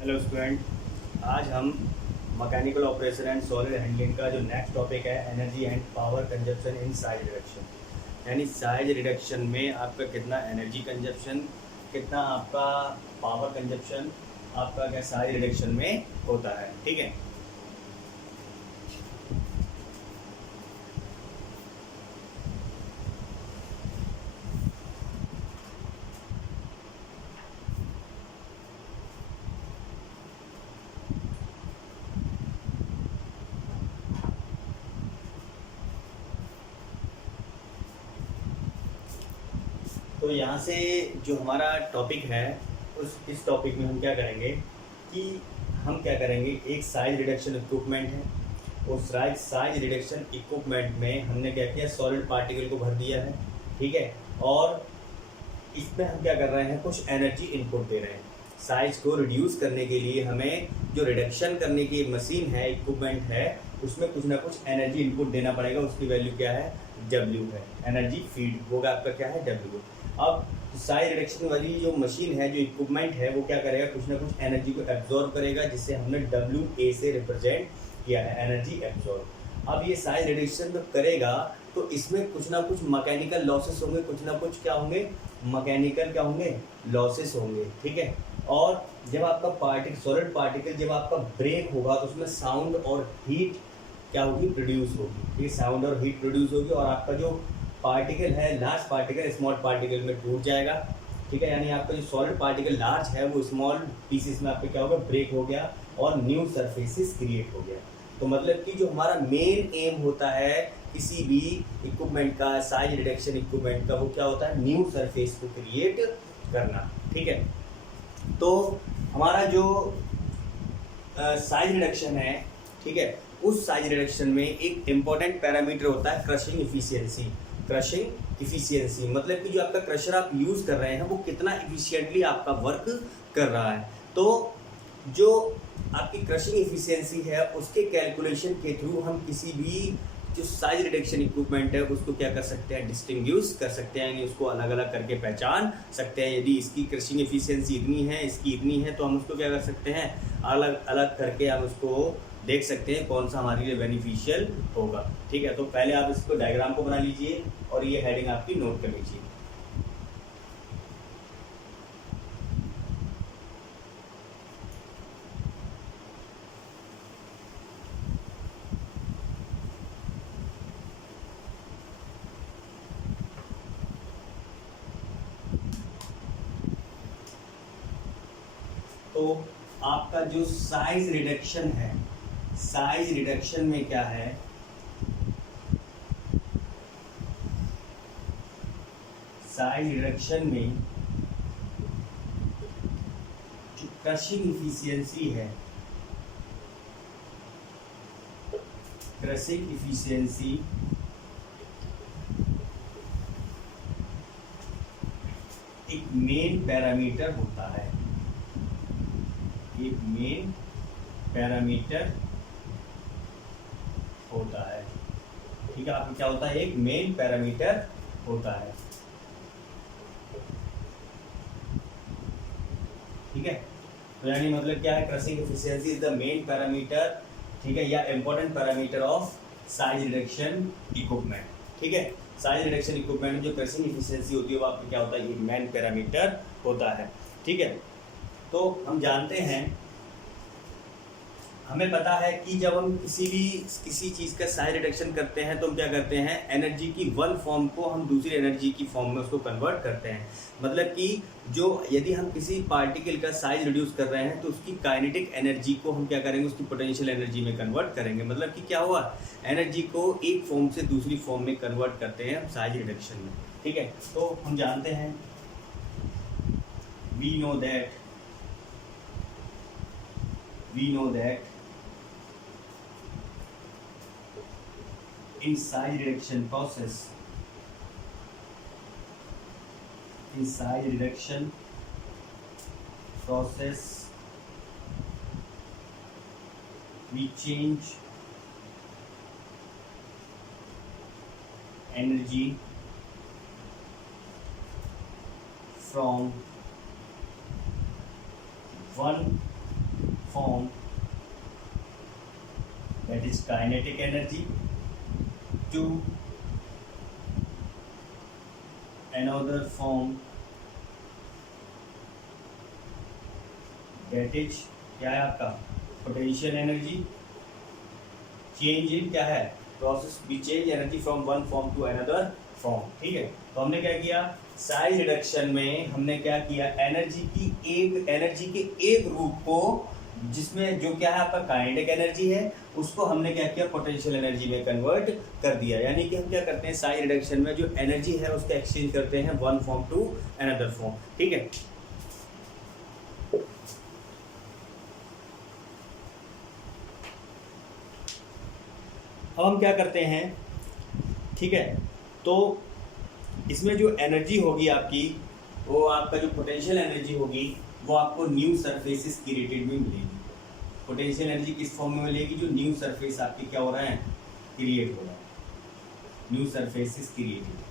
Hello student, आज हम mechanical operation and solid handling का जो नेक्स्ट टॉपिक है energy and power consumption in size reduction, यानी साइज रिडक्शन में आपका कितना एनर्जी कंजप्शन, कितना आपका पावर कंजप्शन आपका क्या साइज रिडक्शन में होता है। ठीक है, तो यहाँ से जो हमारा टॉपिक है इस टॉपिक में हम क्या करेंगे कि हम क्या करेंगे, एक साइज रिडक्शन इक्विपमेंट है। उस साइज रिडक्शन इक्विपमेंट में हमने क्या किया, सॉलिड पार्टिकल को भर दिया है। ठीक है, और इसमें हम क्या कर रहे हैं, कुछ एनर्जी इनपुट दे रहे हैं। साइज को रिड्यूस करने के लिए हमें जो रिडक्शन करने की मशीन है, इक्विपमेंट है, उसमें कुछ ना कुछ एनर्जी इनपुट देना पड़ेगा। उसकी वैल्यू क्या है, डब्ल्यू है। एनर्जी फीड होगा आपका क्या है, डब्ल्यू। अब साइज रिडक्शन वाली जो मशीन है, जो इक्विपमेंट है, वो क्या करेगा, कुछ ना कुछ एनर्जी को एब्जॉर्ब करेगा, जिससे हमने डब्ल्यू ए से रिप्रेजेंट किया है, एनर्जी एब्जॉर्ब। अब ये साइज रिडक्शन जो करेगा तो इसमें कुछ ना कुछ मैकेनिकल लॉसेस होंगे, कुछ ना कुछ क्या होंगे, मैकेनिकल क्या होंगे, लॉसेस होंगे। ठीक है, और जब आपका सॉलिड पार्टिकल जब आपका ब्रेक होगा तो उसमें साउंड और हीट क्या होगी, प्रोड्यूस होगी। ये साउंड और हीट प्रोड्यूस होगी और आपका जो पार्टिकल है, लार्ज पार्टिकल स्मॉल पार्टिकल में टूट जाएगा। ठीक है, यानी आपका जो सॉलिड पार्टिकल लार्ज है वो स्मॉल पीसेस में आपका क्या होगा, ब्रेक हो गया और न्यू सरफेसेस क्रिएट हो गया। तो मतलब कि जो हमारा मेन एम होता है किसी भी इक्विपमेंट का, साइज रिडक्शन इक्विपमेंट का, वो क्या होता है, न्यू सरफेस को क्रिएट करना। ठीक है, तो हमारा जो साइज रिडक्शन है, ठीक है, उस साइज रिडक्शन में एक इम्पॉर्टेंट पैरामीटर होता है क्रशिंग इफिशियंसी। क्रशिंग इफिशियंसी मतलब कि जो आपका क्रशर आप यूज़ कर रहे हैं वो कितना इफिशियंटली आपका वर्क कर रहा है। तो जो आपकी क्रशिंग इफिशियंसी है उसके कैलकुलेशन के थ्रू हम किसी भी जो साइज रिडक्शन इक्विपमेंट है उसको क्या कर सकते हैं, डिस्टिंग्विश कर सकते हैं, यानी उसको अलग अलग करके पहचान सकते हैं। यदि इसकी क्रशिंग इफिशियंसी इतनी है, इसकी इतनी है, तो हम उसको क्या कर सकते हैं, अलग अलग करके हम उसको देख सकते हैं कौन सा हमारे लिए बेनिफिशियल होगा। ठीक है, तो पहले आप इसको डायग्राम को बना लीजिए और ये हेडिंग आपकी नोट कर लीजिए। तो आपका जो साइज रिडक्शन है, साइज रिडक्शन में क्या है, साइज रिडक्शन में जो क्रशिंग इफिशियंसी है, क्रशिंग इफिशियंसी एक मेन पैरामीटर होता है, एक मेन पैरामीटर होता है। ठीक है, आपको क्या होता है, एक मेन पैरामीटर होता है। ठीक है, तो यानी मतलब क्या है, crushing efficiency is the main parameter, ठीक है, या important parameter of size reduction equipment. ठीक है, साइज रिडक्शन इक्विपमेंट में जो क्रशिंग एफिशिएंसी होती है वो आपको क्या होता है, एक मेन पैरामीटर होता है। ठीक है, तो हम जानते हैं, हमें पता है कि जब हम किसी चीज़ का साइज रिडक्शन करते हैं तो हम क्या करते हैं, एनर्जी की वन फॉर्म को हम दूसरी एनर्जी की फॉर्म में उसको कन्वर्ट करते हैं। मतलब कि जो यदि हम किसी पार्टिकल का साइज रिड्यूस कर रहे हैं तो उसकी काइनेटिक एनर्जी को हम क्या करेंगे, उसकी पोटेंशियल एनर्जी में कन्वर्ट करेंगे। मतलब कि क्या हुआ, एनर्जी को एक फॉर्म से दूसरी फॉर्म में कन्वर्ट करते हैं साइज रिडक्शन में। ठीक है, तो हम जानते हैं, we know that in size reduction process, we change energy from one form, that is kinetic energy, to another form, that is क्या है आपका पोटेंशियल एनर्जी, चेंज इन क्या है process be change energy from one form to another form. ठीक है, तो हमने क्या किया साइज रिडक्शन में, हमने क्या किया एनर्जी के एक रूप को, जिसमें जो क्या है आपका काइनेटिक एनर्जी है, उसको हमने क्या किया पोटेंशियल एनर्जी में कन्वर्ट कर दिया। यानी कि हम क्या करते हैं साइज रिडक्शन में जो एनर्जी है उसका एक्सचेंज करते हैं one form to another form. ठीक है, अब हम क्या करते हैं, ठीक है, तो इसमें जो एनर्जी होगी आपकी, वो आपका जो पोटेंशियल एनर्जी होगी वो आपको न्यू सरफेसेस क्रिएटेड में मिलेगी। पोटेंशियल एनर्जी किस फॉर्म में मिलेगी, जो न्यू सरफेस आपकी क्या हो रहा है क्रिएट हो रहा है, न्यू सरफेसेस क्रिएटेड।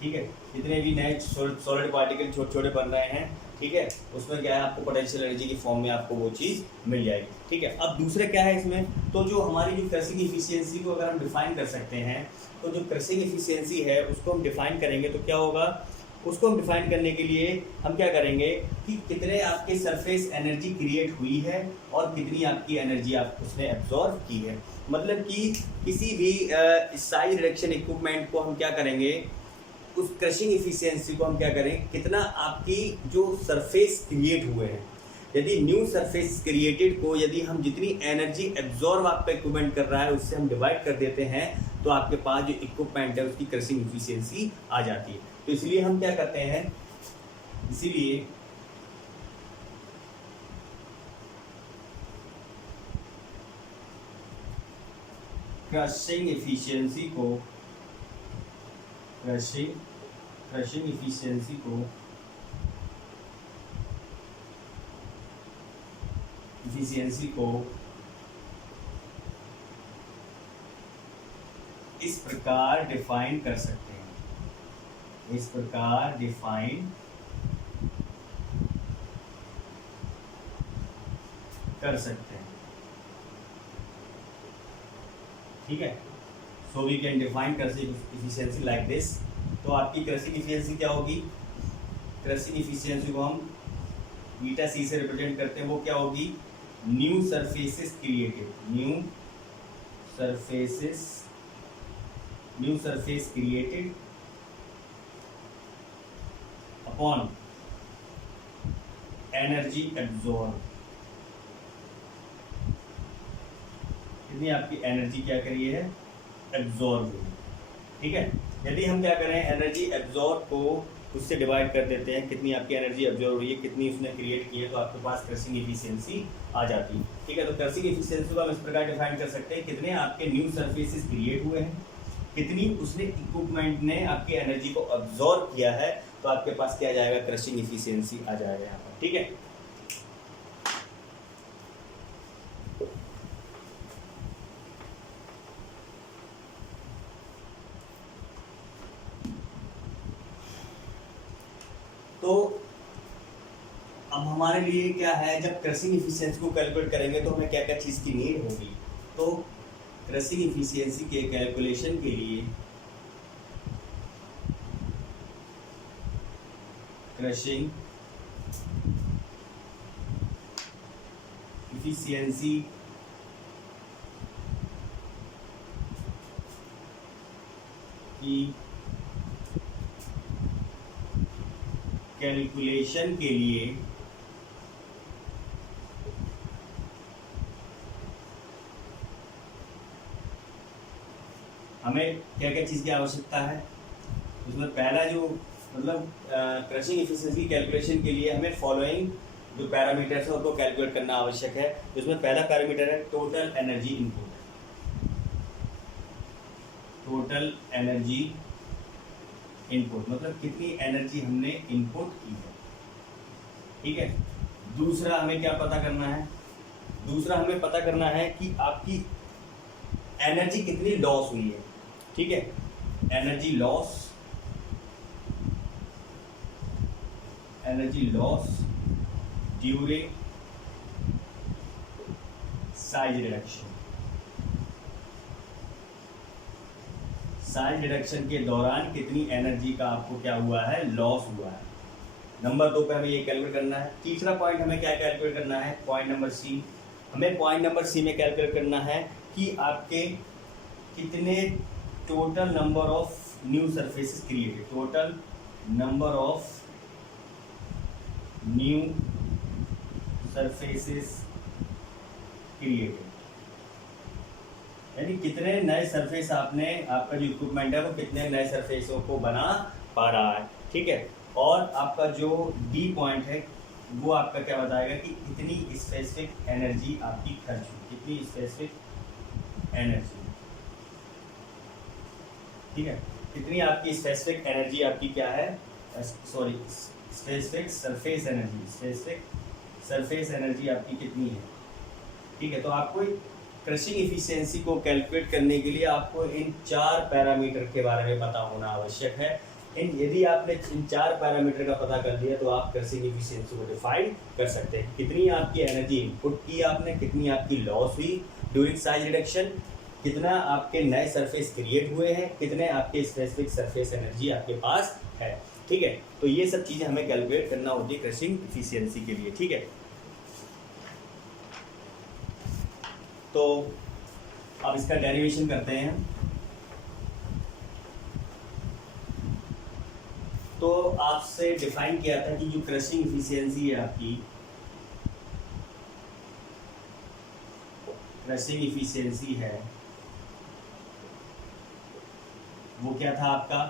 ठीक है, जितने भी नए सॉलिड पार्टिकल छोटे छोटे बन रहे हैं, ठीक है, उसमें क्या है आपको पोटेंशियल एनर्जी की फॉर्म में आपको वो चीज़ मिल जाएगी। ठीक है, अब दूसरे क्या है इसमें, तो जो हमारी जो क्रशिंग इफिशियंसी को अगर हम डिफाइन कर सकते हैं, तो जो क्रशिंग इफिशियंसी है उसको हम डिफाइन करेंगे तो क्या होगा, उसको हम डिफाइन करने के लिए हम क्या करेंगे कि कितने आपके सरफेस एनर्जी क्रिएट हुई है और कितनी आपकी एनर्जी आप उसने एब्जॉर्व की है। मतलब कि किसी भी साइज रिडक्शन इक्विपमेंट को हम क्या करेंगे, उस क्रशिंग इफिशियंसी को हम क्या करें, कितना आपकी जो सरफेस क्रिएट हुए हैं, यदि न्यू सरफेस क्रिएटेड को यदि हम जितनी एनर्जी एब्जॉर्व आपका इक्विपमेंट कर रहा है उससे हम डिवाइड कर देते हैं, तो आपके पास जो इक्विपमेंट है उसकी क्रशिंग इफिशियंसी आ जाती है। तो इसलिए हम क्या करते हैं, इसीलिए क्रशिंग इफिशियंसी को इस प्रकार डिफाइन कर सकते हैं, इस प्रकार डिफाइन कर सकते हैं। ठीक है, so we can define crushing efficiency like this. तो आपकी क्रशिंग इफिशियंसी क्या होगी, क्रशिंग इफिशियंसी को हम बीटा सी से रिप्रेजेंट करते हैं, वो क्या होगी new surfaces created, new surface created upon energy absorb. कितनी आपकी एनर्जी क्या करिए है एब्जॉर्ब हुई। ठीक है, यदि हम क्या करें एनर्जी एब्जॉर्ब को उससे डिवाइड कर देते हैं, कितनी आपकी एनर्जी एब्जॉर्ब हुई है, कितनी उसने क्रिएट की है, तो आपके पास क्रशिंग इफिशियंसी आ जाती है। ठीक है, तो क्रशिंग इफिशियंसी को हम इस प्रकार डिफाइन कर सकते हैं, कितने आपके न्यू सरफेसेस क्रिएट हुए हैं, कितनी उसने इक्विपमेंट ने आपकी एनर्जी को एब्जॉर्ब किया है, तो आपके पास क्या आ जाएगा क्रशिंग इफिशियंसी आ जाएगा यहाँ पर। ठीक है, तो अब हमारे लिए क्या है, जब क्रशिंग इफिशियंसी को कैलकुलेट करेंगे तो हमें क्या क्या चीज़ की नीड होगी। तो क्रशिंग इफिशियंसी के कैलकुलेशन के लिए क्रशिंग इफिशियंसी की कैलकुलेशन के लिए हमें क्या क्या चीज़ की आवश्यकता है। उसमें पहला जो मतलब क्रशिंग इफिशियंसी कैलकुलेशन के लिए हमें फॉलोइंग जो पैरामीटर्स है उनको कैलकुलेट करना आवश्यक है। उसमें पहला पैरामीटर है total energy input, total energy input मतलब कितनी एनर्जी हमने इनपुट की है। ठीक है, दूसरा हमें क्या पता करना है, दूसरा हमें पता करना है कि आपकी एनर्जी कितनी लॉस हुई है। ठीक है, energy loss during size reduction. Size reduction के दौरान कितनी एनर्जी का आपको क्या हुआ है, लॉस हुआ है। नंबर 2 पे हमें ये कैलकुलेट करना है। तीसरा पॉइंट हमें क्या कैलकुलेट करना है, पॉइंट नंबर सी। हमें पॉइंट नंबर सी में कैलकुलेट करना है कि आपके कितने total number of new surfaces created, total number of new surfaces created, यानी कितने नए सरफेस आपने, आपका जो इक्विपमेंट है वो कितने नए सरफेसों को बना पा रहा है, ठीक है। और आपका जो डी पॉइंट है वो आपका क्या बताएगा कि कितनी स्पेसिफिक एनर्जी आपकी खर्च हुई, कितनी स्पेसिफिक एनर्जी, ठीक है, कितनी आपकी स्पेसिफिक एनर्जी आपकी क्या है, sorry specific surface energy, specific surface energy आपकी कितनी है, ठीक है। तो आपको क्रशिंग इफिशियंसी को कैलकुलेट करने के लिए आपको इन 4 पैरामीटर के बारे में पता होना आवश्यक है। यदि आपने इन 4 पैरामीटर का पता कर लिया तो आप क्रशिंग इफिशियंसी को डिफाइन कर सकते हैं। कितनी आपकी एनर्जी इनपुट की आपने, कितनी आपकी लॉस हुई ड्यूरिंग साइज रिडक्शन, कितना आपके नए सरफेस क्रिएट हुए हैं, कितने आपके स्पेसिफिक सरफेस एनर्जी आपके पास है, ठीक है। तो ये सब चीज़ें हमें कैलकुलेट करना होती है क्रशिंग इफिशियंसी के लिए, ठीक है। तो अब इसका डेरिवेशन करते हैं। तो आपसे डिफाइन किया था कि जो क्रशिंग इफिशियंसी है आपकी, क्रशिंग इफिशियंसी है वो क्या था आपका,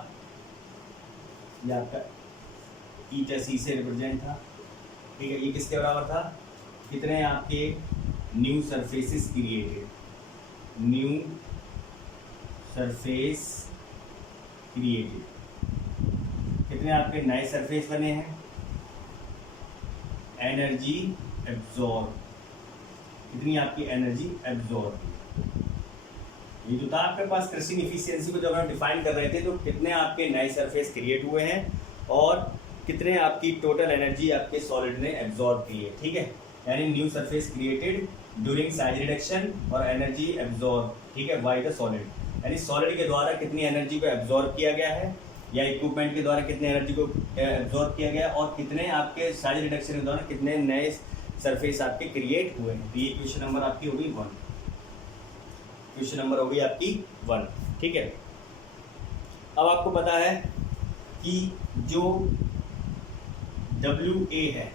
ये आपका ईटा सी से रिप्रेजेंट था, ठीक है। ये किसके बराबर था, कितने आपके new surfaces created, new surface created, कितने आपके नए सरफेस बने हैं, एनर्जी एब्जॉर्ब, कितनी आपकी एनर्जी एब्जॉर्ब। ये जो था आपके पास क्रशिंग इफिशियंसी को जब हम डिफाइन कर रहे थे तो कितने आपके नए सरफेस क्रिएट हुए हैं और कितने आपकी टोटल एनर्जी आपके सॉलिड ने एब्जॉर्ब की है, ठीक है। यानी new surface created during size reduction और एनर्जी एब्जॉर्ब, ठीक है, बाय द सॉलिड, यानी सॉलिड के द्वारा कितनी एनर्जी को एब्जॉर्ब किया गया है या इक्विपमेंट के द्वारा कितने एनर्जी को एब्जॉर्ब किया गया और कितने आपके साइज रिडक्शन के दौरान कितने नए सरफेस आपके क्रिएट हुए हैं। तो ये क्वेश्चन नंबर आपकी होगी 1, क्वेश्चन नंबर होगी आपकी 1, ठीक है। अब आपको पता है कि जो WA है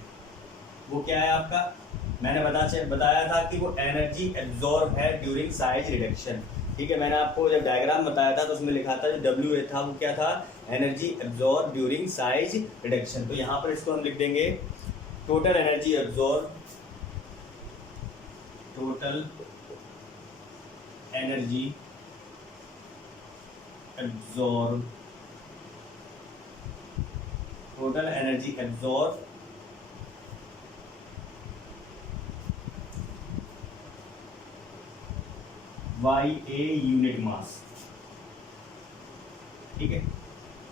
वो क्या है आपका, मैंने बताया था कि वो एनर्जी एब्जॉर्ब है ड्यूरिंग साइज रिडक्शन, ठीक है। मैंने आपको जब डायग्राम बताया था तो उसमें लिखा था जो WA था वो क्या था, energy absorb during size reduction. तो यहाँ पर इसको हम लिख देंगे total energy absorb, total energy absorb, total energy absorb by a unit mass, ठीक है।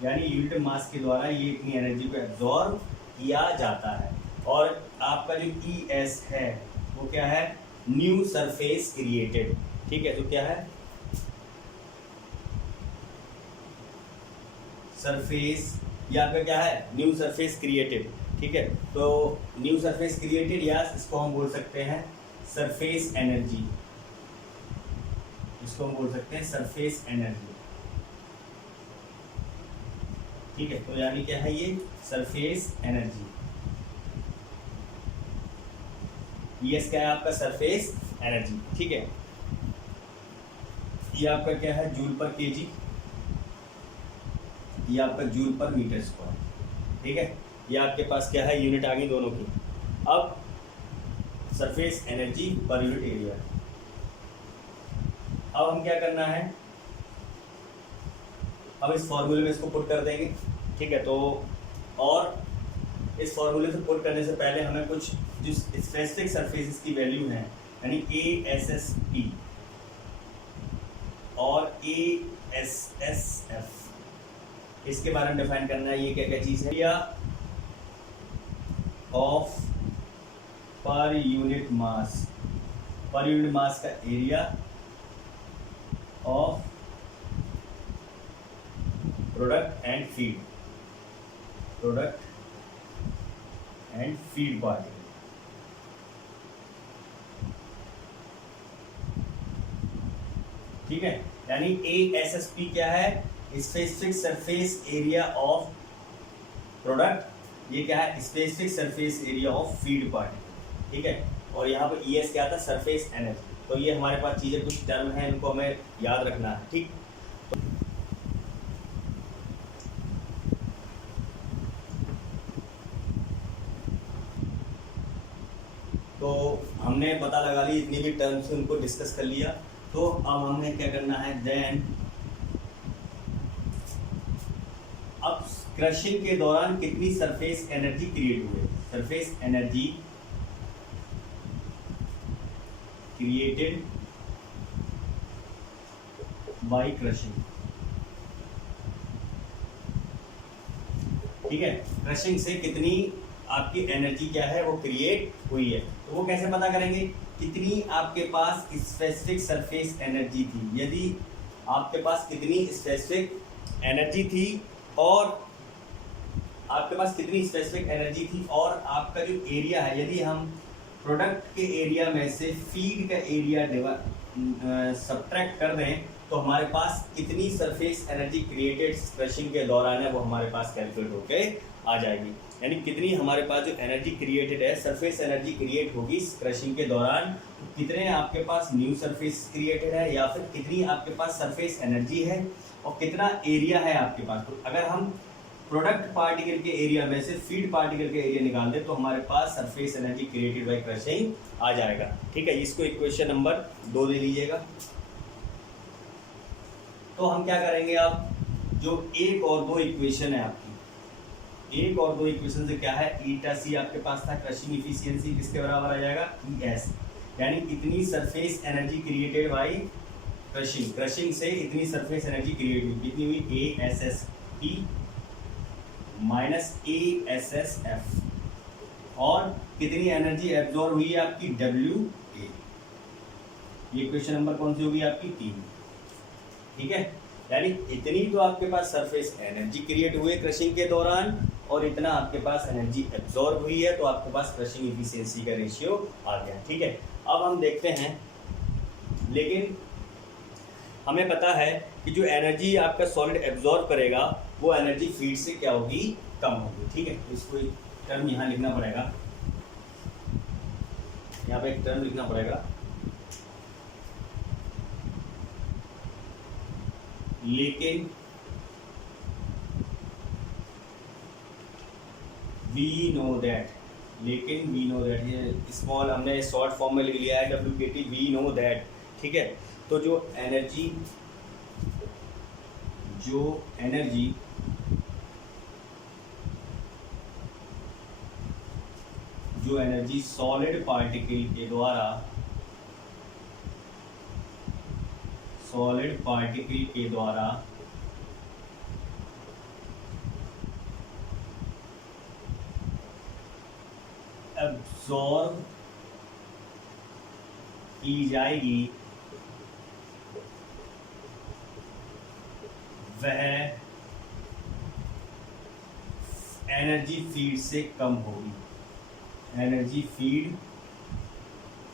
यानी यूनिट मास के द्वारा ये इतनी एनर्जी को एब्जॉर्ब किया जाता है। और आपका जो ES है वो क्या है, न्यू सरफेस क्रिएटेड, ठीक है। तो क्या है, सरफेस, ये आपका क्या है, न्यू सरफेस क्रिएटेड, ठीक है। तो न्यू सरफेस क्रिएटेड या इसको हम बोल सकते हैं सरफेस एनर्जी, इसको हम बोल सकते हैं सरफेस एनर्जी, ठीक है। तो यानी क्या है, ये सरफेस एनर्जी, ES क्या है आपका, सरफेस एनर्जी, ठीक है। ये आपका क्या है, जूल पर केजी, ये आपका जूल पर मीटर स्क्वायर, ठीक है। ये आपके पास क्या है, यूनिट आ गई दोनों की। अब surface energy per unit area, अब हम क्या करना है, अब इस फॉर्मूले में इसको पुट कर देंगे, ठीक है। तो और इस फॉर्मूले से पुट करने से पहले हमें कुछ जो स्पेसिफिक सरफेसेस की वैल्यू है, यानी ASSP और ASSF, इसके बारे में डिफाइन करना है। ये क्या क्या चीज़ है, area of per unit mass, per unit mass का area of product and feed, product and feed particle. ठीक है, यानी ASSP क्या है, specific surface area of product, ये क्या है, specific surface area of feed particle. ठीक है, और यहाँ पर ES क्या था, सरफेस एनर्जी। तो ये हमारे पास चीजें, कुछ टर्म है, इनको हमें याद रखना है। ठीक, तो हमने पता लगा ली, इतनी भी टर्म्स उनको डिस्कस कर लिया। तो अब हमें क्या करना है, देन अब क्रशिंग के दौरान कितनी सरफेस एनर्जी क्रिएट हुई, surface energy created by crushing. ठीक है, क्रशिंग से कितनी आपकी एनर्जी क्या है वो क्रिएट हुई है। तो वो कैसे पता करेंगे, कितनी आपके पास स्पेसिफिक सरफेस एनर्जी थी। यदि आपके पास कितनी स्पेसिफिक एनर्जी थी और आपके पास कितनी स्पेसिफिक एनर्जी थी और आपका जो एरिया है, यदि हम प्रोडक्ट के एरिया में से फीड का एरिया सब्ट्रैक्ट कर दें तो हमारे पास कितनी सरफेस एनर्जी क्रिएटेड क्रशिंग के दौरान है वो हमारे पास कैलकुलेट होके आ जाएगी। यानी कितनी हमारे पास जो एनर्जी क्रिएटेड है, सरफेस एनर्जी क्रिएट होगी क्रशिंग के दौरान, तो कितने आपके पास न्यू सरफेस क्रिएटेड है या फिर कितनी आपके पास सरफेस एनर्जी है और कितना एरिया है आपके पास। तो अगर हम प्रोडक्ट पार्टिकल के एरिया में से फीड पार्टिकल के एरिया निकाल दें तो हमारे पास surface energy created by crushing आ जाएगा। ठीक है, इसको इक्वेशन नंबर 2 ले लीजिएगा। तो हम क्या करेंगे, आप जो 1 और 2 इक्वेशन है आपकी, 1 और 2 इक्वेशन से क्या है, ईटा सी आपके पास था, क्रशिंग इफिशियंसी किसके बराबर आ जाएगा, ES, यानी इतनी surface energy created by crushing, crushing से इतनी सरफेस एनर्जी क्रिएट हुई, कितनी हुई, ASSP माइनस ASSF, और कितनी एनर्जी एब्जॉर्ब हुई है आपकी, WA। ये क्वेश्चन नंबर कौन सी होगी आपकी, 3। ठीक है, यानी इतनी तो आपके पास सरफेस एनर्जी क्रिएट हुई है क्रशिंग के दौरान और इतना आपके पास एनर्जी एब्जॉर्ब हुई है, तो आपके पास क्रशिंग इफिशियंसी का रेशियो आ गया। ठीक है, अब हम देखते हैं, लेकिन हमें पता है कि जो एनर्जी आपका सॉलिड एब्जॉर्ब करेगा वो एनर्जी फीड से क्या होगी, कम होगी। ठीक है, तो इसको एक टर्म यहाँ लिखना पड़ेगा, यहाँ पे एक टर्म लिखना पड़ेगा, लेकिन वी नो दैट, लेकिन वी नो दैट, ये स्मॉल हमने शॉर्ट फॉर्म में लिख लिया है, WKT, वी नो दैट। ठीक है, तो जो एनर्जी सॉलिड पार्टिकल के द्वारा एब्जॉर्ब की जाएगी वह एनर्जी फीड से कम होगी, एनर्जी फीड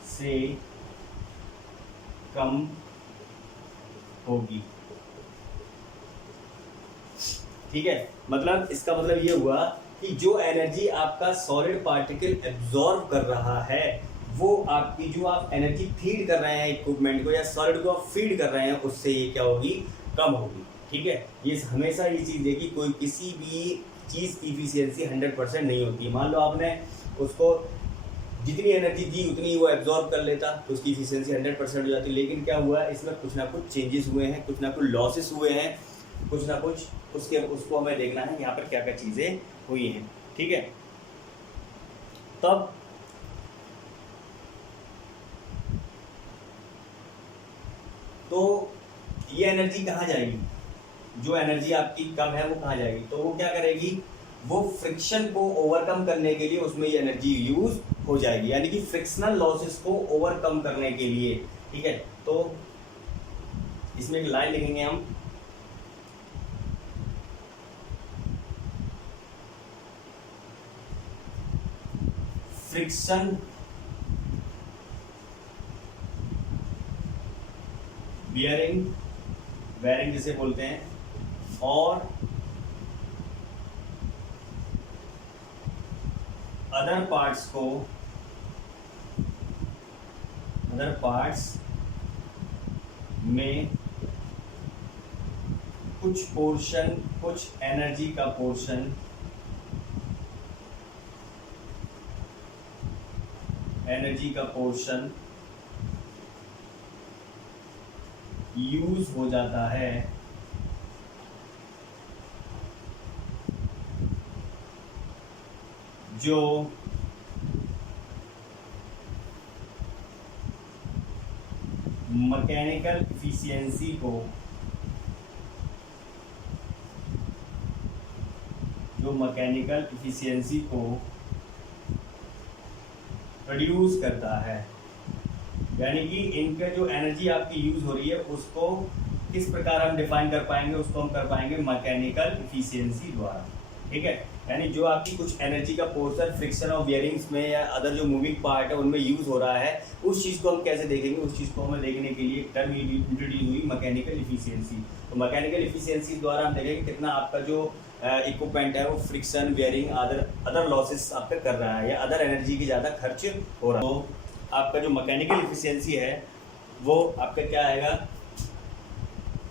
से कम होगी। ठीक है, मतलब इसका मतलब ये हुआ कि जो एनर्जी आपका सॉलिड पार्टिकल एब्जॉर्ब कर रहा है वो आपकी जो आप एनर्जी फीड कर रहे हैं इक्विपमेंट को या सॉलिड को आप फीड कर रहे हैं उससे ये क्या होगी, कम होगी। ठीक है, ये हमेशा ये चीज़ देखिए, कोई किसी भी चीज़ की इफिशियंसी 100% नहीं होती। मान लो आपने उसको जितनी एनर्जी दी उतनी वो एब्जॉर्ब कर लेता तो उसकी इफिशियंसी 100% हो जाती, लेकिन क्या हुआ, इसमें कुछ ना कुछ चेंजेस हुए हैं, कुछ ना कुछ लॉसेस हुए हैं, कुछ ना कुछ उसको हमें देखना है यहाँ पर क्या क्या चीज़ें हुई हैं। ठीक है, तब तो ये एनर्जी कहाँ जाएगी, जो एनर्जी आपकी कम है वो कहाँ जाएगी, तो वो क्या करेगी, वो फ्रिक्शन को ओवरकम करने के लिए उसमें ये एनर्जी यूज हो जाएगी, यानी कि फ्रिक्शनल लॉसेस को ओवरकम करने के लिए। ठीक है, तो इसमें एक लाइन लिखेंगे हम, फ्रिक्शन बेयरिंग जिसे बोलते हैं, और अदर पार्ट्स में कुछ एनर्जी का पोर्शन यूज हो जाता है, जो मैकेनिकल इफिशिएंसी को प्रोड्यूस करता है। यानी कि इनका जो एनर्जी आपकी यूज हो रही है उसको किस प्रकार हम डिफाइन कर पाएंगे, उसको हम कर पाएंगे मैकेनिकल इफिशिएंसी द्वारा। ठीक है, यानी जो आपकी कुछ एनर्जी का पोर्शन फ्रिक्शन और बियरिंग्स में या अदर जो मूविंग पार्ट है उनमें यूज हो रहा है, उस चीज़ को हम कैसे देखेंगे, उस चीज़ को हमें देखने के लिए टर्म इंट्रोड्यूस हुई मैकेनिकल इफिशिएंसी। तो मैकेनिकल इफिशिएंसी द्वारा हम देखेंगे कितना आपका जो इक्विपमेंट है वो फ्रिक्शन बियरिंग अदर लॉसेस आपका कर रहा है या अदर एनर्जी की ज़्यादा खर्च हो रहा है। तो आपका जो मैकेनिकल इफिशिएंसी है वो आपका क्या आएगा,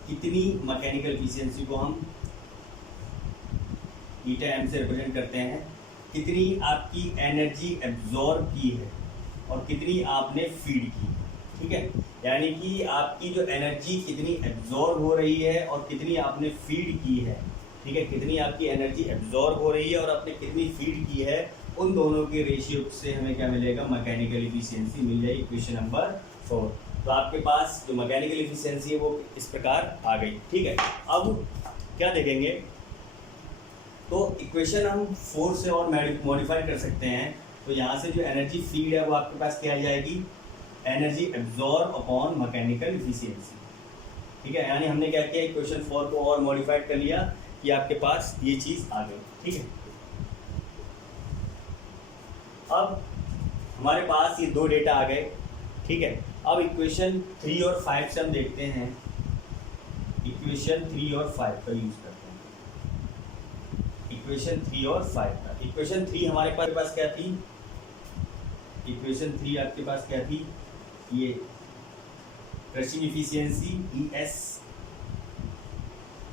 कितनी मैकेनिकल इफिशिएंसी को हम ईटा एम से रिप्रेजेंट करते हैं, कितनी आपकी एनर्जी एब्जॉर्ब की है और कितनी आपने फीड की। ठीक है, यानी कि आपकी जो एनर्जी कितनी एब्जॉर्ब हो रही है और कितनी आपने फीड की है। ठीक है, कितनी आपकी एनर्जी एब्जॉर्ब हो रही है और आपने कितनी फीड की है, उन दोनों के रेशियो से हमें क्या मिलेगा, मैकेनिकल इफिशिएंसी मिल जाएगी। Question number 4। तो आपके पास जो मैकेनिकल इफिशिएंसी है वो इस प्रकार आ गई। ठीक है, अब क्या देखेंगे, तो इक्वेशन हम 4 से और मॉडिफाई कर सकते हैं। तो यहाँ से जो एनर्जी फीड है वो आपके पास क्या आ जाएगी, energy absorb upon mechanical efficiency. ठीक है, यानी हमने क्या किया, इक्वेशन 4 को और मॉडिफाइड कर लिया कि आपके पास ये चीज़ आ गई। ठीक है, अब हमारे पास ये दो डेटा आ गए। ठीक है, अब इक्वेशन 3 और 5 से हम देखते हैं, इक्वेशन 3 और 5 का यूज करते हैं। इक्वेशन 3 और 5 का, इक्वेशन 3 हमारे पास क्या थी, इक्वेशन 3 आपके पास क्या थी, ये crushing efficiency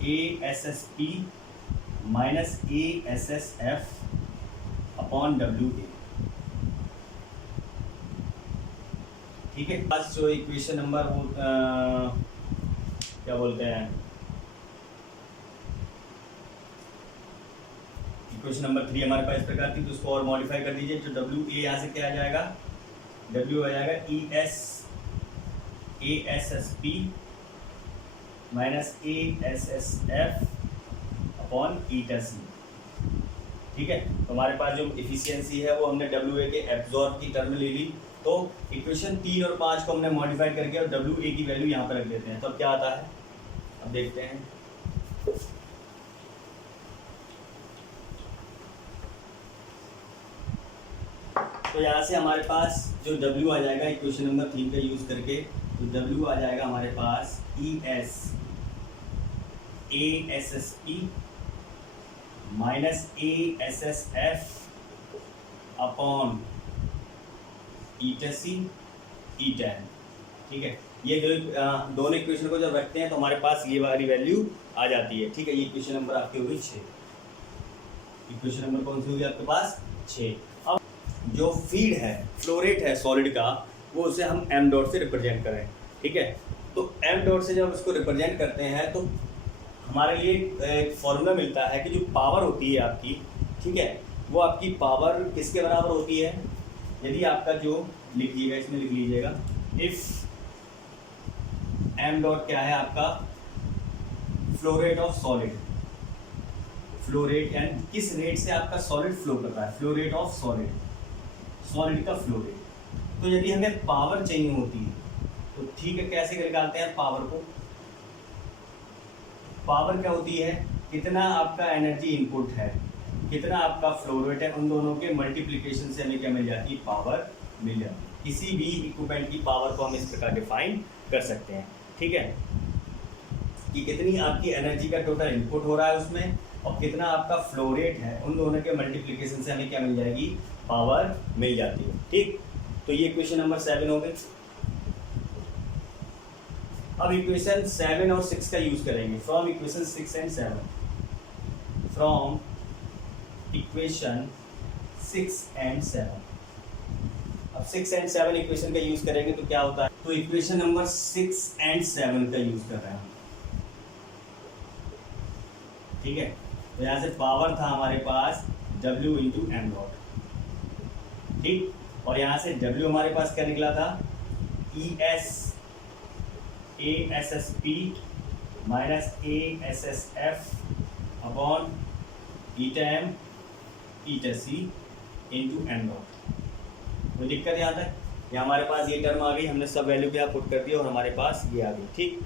ASSP minus ASSF upon WA। ठीक है, आज जो इक्वेशन नंबर वो क्या बोलते हैं, इक्वेशन नंबर 3 हमारे पास इस प्रकार थी, तो उसको और मॉडिफाई कर दीजिए। तो WA यहाँ से क्या आ जाएगा, W आ जाएगा ASSP माइनस ASSF अपॉन ईटा C। ठीक है, तो हमारे पास जो इफिशियंसी है वो हमने WA के एब्जॉर्ब की टर्म ले ली। तो इक्वेशन 3 और 5 को हमने मॉडिफाई करके और WA की वैल्यू यहाँ पर रख देते हैं। तो अब क्या आता है, अब देखते हैं। तो यहाँ से हमारे पास जो W आ जाएगा इक्वेशन नंबर 3 का यूज़ करके, तो W आ जाएगा हमारे पास ASSP माइनस ASSF अपॉन ईटा C ईटा M। ठीक है, ये दोनों इक्वेशन को जब रखते हैं तो हमारे पास ये वाली वैल्यू आ जाती है। ठीक है, ये इक्वेशन नंबर आपकी होगी 6। इक्वेशन नंबर कौन सी होगी आपके पास, 6। अब जो फीड है, फ्लो रेट है सॉलिड का, वो उसे हम m डॉट से रिप्रेजेंट करें। ठीक है, तो m डॉट से जब उसको रिप्रेजेंट करते हैं तो हमारे लिए एक फॉर्मूला मिलता है कि जो पावर होती है आपकी, ठीक है, वो आपकी पावर किसके बराबर होती है। यदि आपका जो लिखिएगा, इसमें लिख लीजिएगा, इफ m डॉट क्या है आपका, flow rate of solid. Flow rate and किस रेट से आपका सॉलिड फ्लो कर रहा है, flow rate of solid, solid का फ्लो रेट। तो यदि हमें पावर चाहिए होती है तो ठीक है, कैसे निकालते हैं पावर को? पावर क्या होती है, कितना आपका एनर्जी इनपुट है, कितना आपका फ्लो रेट है, उन दोनों के मल्टीप्लिकेशन से हमें क्या मिल जाती है, पावर मिल जाती है। किसी भी इक्विपमेंट की पावर को हम इस प्रकार डिफाइन कर सकते हैं, ठीक है, कि कितनी आपकी एनर्जी का टोटल इनपुट हो रहा है उसमें और कितना आपका फ्लो रेट है, उन दोनों के मल्टीप्लिकेशन से हमें क्या मिल जाएगी, पावर मिल जाती है। ठीक, तो ये इक्वेशन नंबर 7 हो गई। अब इक्वेशन 7 और 6 का यूज करेंगे, from equation 6 and 7, from equation 6 and 7। अब 6 एंड 7 इक्वेशन का यूज करेंगे तो क्या होता है, तो इक्वेशन नंबर 6 एंड 7 का यूज कर रहे हैं हम, ठीक है। तो यहाँ से पावर था हमारे पास W इंटू एम डॉट, ठीक, और यहाँ से W हमारे पास क्या निकला था, ASSP माइनस ASSF अपॉन ईटा M ईटा C इंटू एम डॉट। कोई दिक्कत यहाँ तक? ये हमारे पास ये टर्म आ गई, हमने सब वैल्यू क्या पुट कर दिया और हमारे पास ये आ गई, ठीक।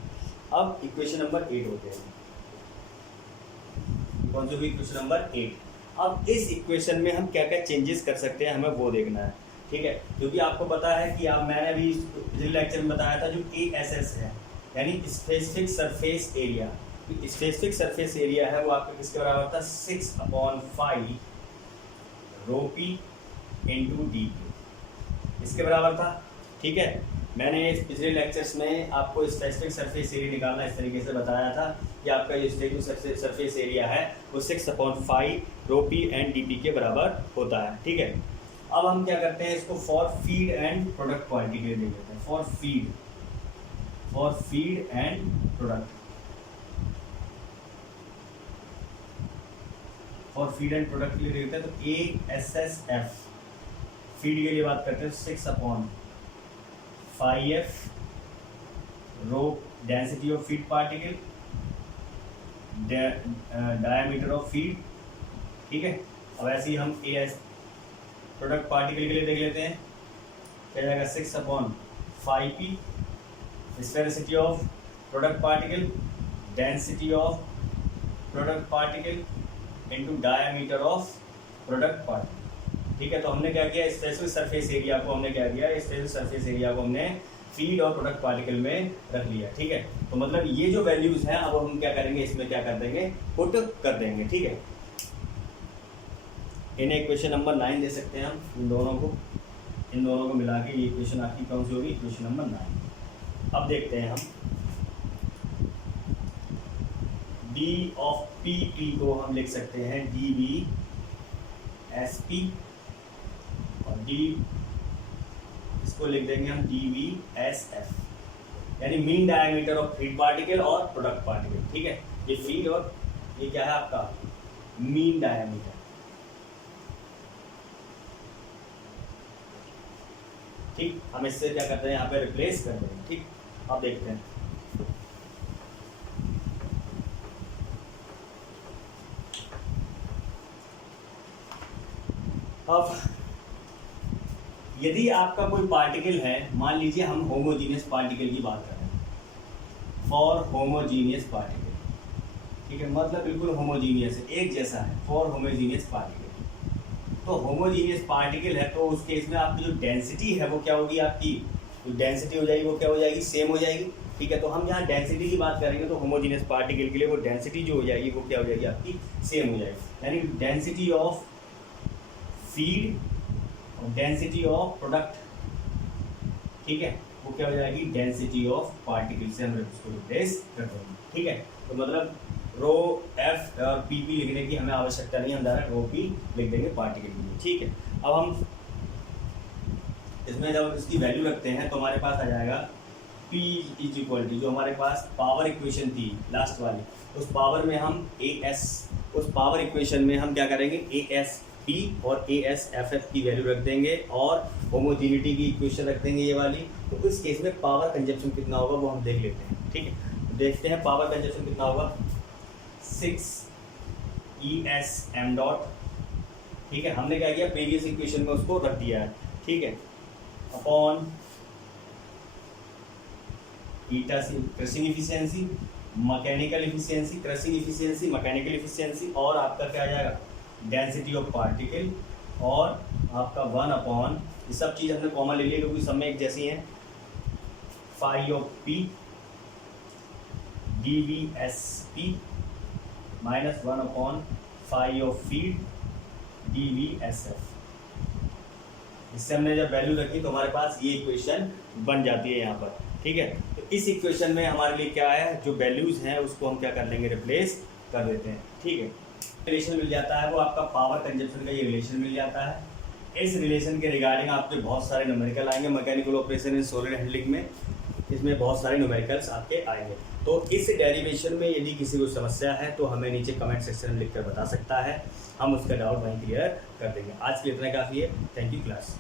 अब इक्वेशन नंबर 8 हो गया, कौन सी हुई, इक्वेशन नंबर 8। अब इस इक्वेशन में हम क्या क्या चेंजेस कर सकते हैं, हमें वो देखना है, ठीक है, क्योंकि आपको पता है कि मैंने अभी पिछले लेक्चर में बताया था जो ASS है यानी specific surface area, specific surface area है वो आपका किसके बराबर था, 6/5 रो पी इंटू डी पी, इसके बराबर था, ठीक है। मैंने इस पिछले लेक्चर्स में आपको स्पेसिफिक सरफेस एरिया निकालना इस तरीके से बताया था कि आपका ये स्पेसिफिक सरफेस एरिया है वो 6/5 रो पी एंड डी पी के बराबर होता है, ठीक है। अब हम क्या करते हैं, इसको for feed and product quality के लिए देख लेते हैं, for feed and product, for feed and product के लिए देखते हैं। तो ASSF फीड के लिए बात करते हैं, 6/5F rho density of feed particle, diameter of feed, ठीक है। अब ऐसे ही हम AS प्रोडक्ट पार्टिकल के लिए देख लेते हैं, क्या जाएगा, 6/5P sphericity of product particle, density of product particle into diameter of product particle, ठीक है। तो हमने क्या किया, स्पेसिफिक सरफेस एरिया को हमने क्या किया, स्पेसिफिक सरफेस एरिया को हमने फीड और प्रोडक्ट पार्टिकल में रख लिया, ठीक है। तो मतलब ये जो वैल्यूज हैं अब हम क्या करेंगे, इसमें क्या कर देंगे, पुट कर देंगे, ठीक है। इन्हें इक्वेशन नंबर 9 दे सकते हैं हम, इन दोनों को मिला के ये इक्वेशन आपकी कौन सी होगी, इक्वेशन नंबर 9। अब देखते हैं हम D ऑफ PP को हम लिख सकते हैं DVSP और D इसको लिख देंगे हम DVSF, यानी mean diameter of feed particle और प्रोडक्ट पार्टिकल, ठीक है। ये फीड और ये क्या है आपका मीन डायमीटर, ठीक। हम इससे क्या करते हैं, यहाँ पे रिप्लेस कर देंगे, ठीक। अब देखते हैं, अब यदि आपका कोई पार्टिकल है, मान लीजिए हम होमोजीनियस पार्टिकल की बात कर रहे हैं, फॉर होमोजीनियस पार्टिकल, ठीक है, मतलब बिल्कुल होमोजीनियस है, एक जैसा है, फॉर होमोजीनियस पार्टिकल। तो होमोजीनियस पार्टिकल है तो उस केस में आपकी जो डेंसिटी है वो क्या होगी, आपकी जो डेंसिटी हो जाएगी वो क्या हो जाएगी, सेम हो जाएगी, ठीक है। तो हम यहाँ डेंसिटी की बात करेंगे तो होमोजीनियस पार्टिकल के लिए वो डेंसिटी जो हो जाएगी वो क्या हो जाएगी, आपकी सेम हो जाएगी, यानी डेंसिटी ऑफ फीड और डेंसिटी ऑफ प्रोडक्ट, ठीक है, वो क्या हो जाएगी, डेंसिटी ऑफ पार्टिकल से हम उसको रिप्लेस कर देंगे, ठीक है। तो मतलब रो F और PP लिखने की हमें आवश्यकता नहीं, हम डायरेक्ट रो P लिख देंगे पार्टिकल के लिए, ठीक है। अब हम इसमें जब इसकी वैल्यू रखते हैं तो हमारे पास आ जाएगा P इज इक्वल टू, जो हमारे पास पावर इक्वेशन थी लास्ट वाली, उस पावर में हम उस पावर इक्वेशन में हम क्या करेंगे, ASP और ASFF की वैल्यू रख देंगे और होमोजीनिटी की इक्वेशन रख देंगे ये वाली। तो इस केस में पावर कंजप्शन कितना होगा वो हम देख लेते हैं, ठीक है। देखते हैं पावर कंजप्शन कितना होगा, 6 ई एस एम डॉट, ठीक है, हमने क्या किया प्रीवियस इक्वेशन में उसको रख दिया है, ठीक है, upon eta C crushing efficiency, mechanical efficiency, crushing efficiency, mechanical efficiency, और आपका क्या आ जाएगा डेंसिटी ऑफ पार्टिकल, और आपका 1 अपॉन, ये सब चीज़ हमने कॉमन ले लिया क्योंकि सब में एक जैसी हैं, phi of P D V S P minus 1 upon phi of feed D V S F. इससे हमने जब वैल्यू रखी तो हमारे पास ये इक्वेशन बन जाती है यहाँ पर, ठीक है। तो इस इक्वेशन में हमारे लिए क्या है, जो वैल्यूज़ हैं उसको हम क्या कर लेंगे, रिप्लेस कर देते हैं, ठीक है। रिलेशन मिल जाता है वो आपका पावर कंजप्शन का ये रिलेशन मिल जाता है। इस रिलेशन के रिगार्डिंग आपके बहुत सारे न्यूमेरिकल आएंगे mechanical operation in solid handling में, इसमें बहुत सारे न्यूमेरिकल्स आपके आएंगे। तो इस डेरिवेशन में यदि किसी को समस्या है तो हमें नीचे कमेंट सेक्शन में लिखकर बता सकता है, हम उसका डाउट वहीं क्लियर कर देंगे। आज के लिए इतना काफ़ी है। Thank you class.